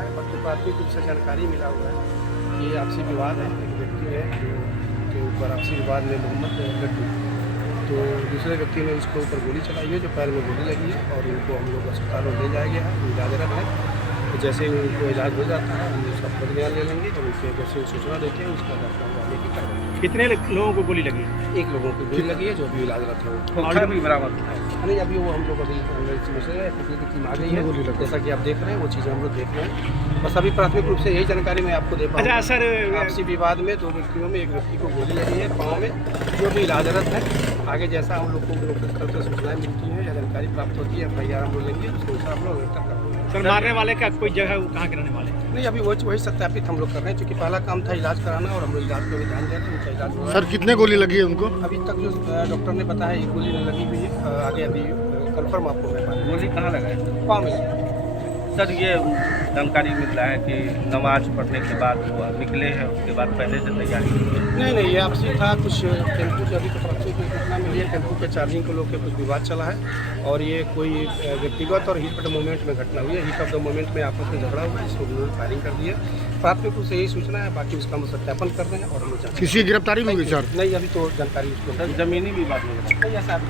है। बाकी प्राथमिक रूप से जानकारी मिला हुआ है ये आपसी विवाद है, एक व्यक्ति है के ऊपर आपसी विवाद में मोहम्मद लड्डू, तो दूसरे व्यक्ति ने उसके ऊपर गोली चलाई है, जो पैर में गोली लगी है और उनको हम लोग अस्पताल में ले जाया गया है, इलाजरत है। तो जैसे ही उनको इलाज हो जाता है हम उसका प्रतिज्ञान ले लेंगे और उनके जैसे सूचना देते हैं उसका आगे की कार्रवाई। कितने लोगों को गोली लगी? एक लोगों को गोली लगी है जो अभी इलाजरत है। और भी बरामद है? नहीं, अभी वो हम लोग अभी समझ रहे हैं कितनी टीम आ गई है, जैसा कि आप देख रहे हैं वो चीज़ें हम लोग देख रहे हैं। बस अभी प्राथमिक रूप से यही जानकारी मैं आपको दे पाऊँ। अच्छा सर, आपसी विवाद में दो व्यक्तियों में एक व्यक्ति को गोली लगी है पाँव में, जो भी इलाजरत है। आगे जैसा हम लोग को लोकल स्तर से सूचनाएं मिलती है या जानकारी प्राप्त होती है FIR हम लोग लेंगे, उसके अनुसार हम लोग तक कर देंगे। सर मारने वाले का कोई जगह वो कहाँ के रहने वाले? नहीं, अभी वही सत्यापित हम लोग कर रहे हैं, क्योंकि पहला काम था इलाज कराना और हम लोग इलाज पर भी ध्यान दे रहे हैं। उनका इलाज हो रहा है। सर कितने गोली लगी है उनको? अभी तक जो डॉक्टर ने बताया एक गोली लगी हुई है, आगे अभी कंफर्म आपको मैं बात। गोली कहाँ लगा है? पाँव में। सर ये जानकारी मिल रहा है कि नमाज पढ़ने के बाद वो निकले हैं, उसके बाद पहले से तैयारी की है। नहीं, ये आपसी था। कुछ टेम्पू से अभी तो तरक्की की घटना मिली है, टेम्पू के चार्जिंग को लेकर कुछ विवाद चला है और ये कोई व्यक्तिगत और हीट ऑफ द मोमेंट में घटना हुई है। हीट ऑफ द मोमेंट में आपस में झगड़ा हुआ है, इसमें उन्होंने फायरिंग कर दी है। प्राथमिक रूप से यही सूचना है, बाकी उसका हम सत्यापन कर रहे हैं और हम लोग किसी की गिरफ्तारी भी हुई सर? नहीं, अभी तो जानकारी उसको सर जमीनी विवाद में नहीं ऐसा।